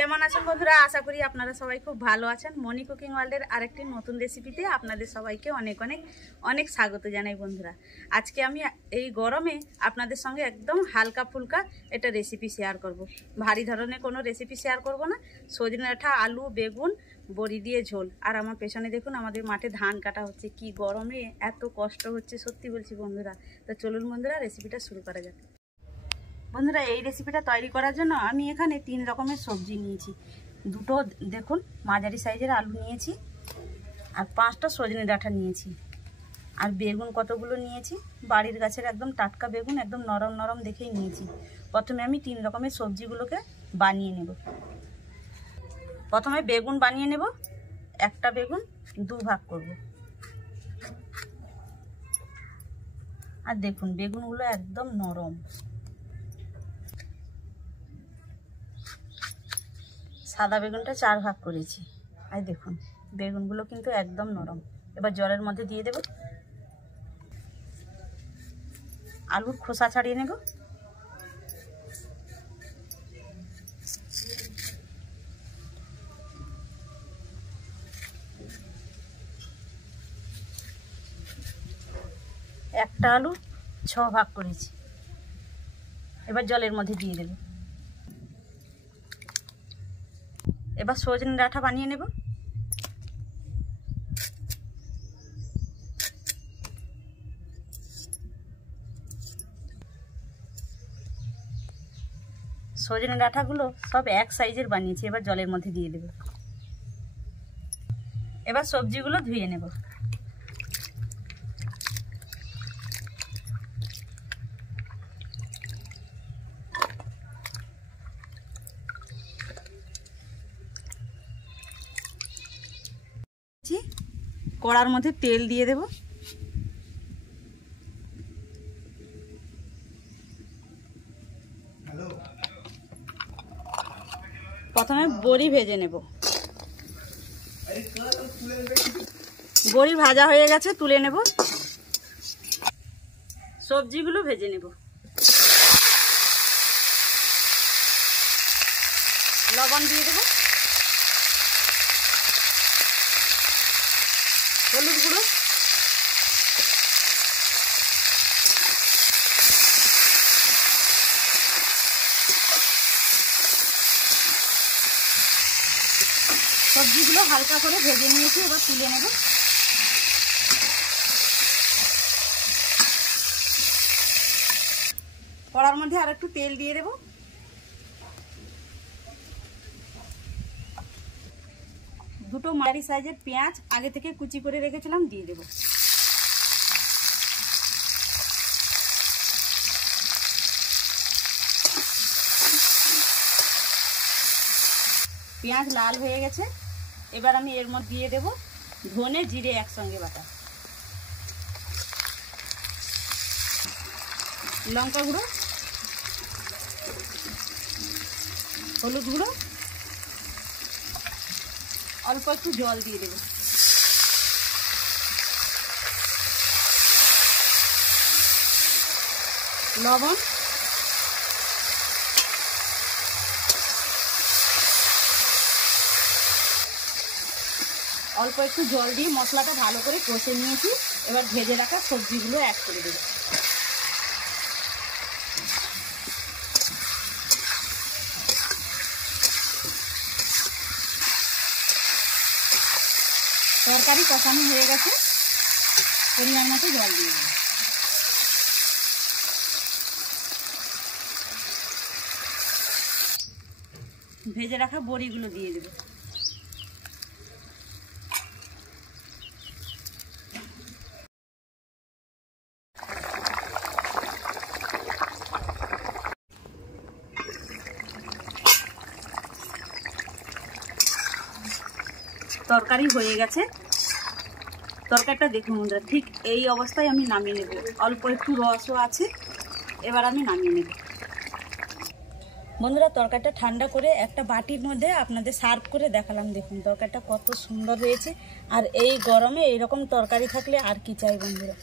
কেমন আছেন বন্ধুরা? আশা করি আপনারা সবাই খুব ভালো আছেন। মনি কুকিং ওয়ার্ল্ডের আরেকটি নতুন রেসিপিতে আপনাদের সবাইকে অনেক অনেক অনেক স্বাগত জানাই বন্ধুরা। আজকে আমি এই গরমে আপনাদের সঙ্গে একদম হালকা ফুলকা একটা রেসিপি শেয়ার করব। ভারী ধরনের কোনো রেসিপি শেয়ার করব না। সজনে ডাঁটা, আলু, বেগুন, বড়ি দিয়ে ঝোল। আর আমার পেছনে দেখুন আমাদের মাঠে ধান কাটা হচ্ছে। কি গরমে এত কষ্ট হচ্ছে সত্যি বলছি বন্ধুরা। তো চলুন বন্ধুরা রেসিপিটা শুরু করা যাক। বন্ধুরা এই রেসিপিটা তৈরি করার জন্য আমি এখানে 3 রকমের সবজি নিয়েছি। দুটো দেখুন মাঝারি সাইজের আলু নিয়েছি, আর 5টা সজনে ডাঁটা নিয়েছি, আর বেগুন কতগুলো নিয়েছি, বাড়ির গাছের একদম টাটকা বেগুন, একদম নরম নরম দেখেই নিয়েছি। প্রথমে আমি 3 রকমের সবজিগুলোকে বানিয়ে নেব। প্রথমে বেগুন বানিয়ে নেব। একটা বেগুন 2 ভাগ করব। আর দেখুন বেগুনগুলো একদম নরম। সাদা বেগুনটা 4 ভাগ করেছি। আর দেখুন বেগুনগুলো কিন্তু একদম নরম। এবার জলের মধ্যে দিয়ে দেব। আলুর খোসা ছাড়িয়ে নেব। একটা আলু 6 ভাগ করেছি। এবার জলের মধ্যে দিয়ে দেব। এবার সজনে ডাঁটা বানিয়ে নেব। সজনে ডাঁটাগুলো সব এক সাইজের বানিয়েছি। এবার জলের মধ্যে দিয়ে দেব। এবার সবজিগুলো ধুয়ে নেব। কড়ার মধ্যে তেল দিয়ে দেব। প্রথমে বড়ি ভেজে নেব। বড়ি ভাজা হয়ে গেছে, তুলে নেব। সবজিগুলো ভেজে নেব। লবণ দিয়ে দেব, হলুদ গুঁড়ো, সবজিগুলো হালকা করে ভেজে নিয়েছি। এবার তুলে নেব। কড়ার মধ্যে আর একটু তেল দিয়ে দেব। দুটো মাঝারি সাইজের পেঁয়াজ আগে থেকে কুচি করে রেখেছিলাম, দিয়ে দেব। পেঁয়াজ লাল হয়ে গেছে। এবার আমি এর মধ্যে দিয়ে দেব ধনে জিরে একসঙ্গে বাটা, লঙ্কা গুঁড়ো, হলুদ গুঁড়ো, অল্প একটু জল দিয়ে দেব। লবণ, অল্প একটু জল দিয়ে মশলাটা ভালো করে কষে নিয়েছি। এবার ভেজে রাখা সবজিগুলো অ্যাড করে দেব। তরকারি কষানো হয়ে গেছে। পরিমাণ মতো জল দিয়ে দেব। ভেজে রাখা বড়িগুলো দিয়ে দেব। তরকারি হয়ে গেছে। তরকারিটা দেখুন বন্ধুরা, ঠিক এই অবস্থায় আমি নামিয়ে নেব। অল্প একটু রসও আছে। এবার আমি নামিয়ে নেব। বন্ধুরা তরকারিটা ঠান্ডা করে একটা বাটির মধ্যে আপনাদের সার্ভ করে দেখালাম। দেখুন তরকারিটা কত সুন্দর হয়েছে। আর এই গরমে এইরকম তরকারি থাকলে আর কি চাই বন্ধুরা।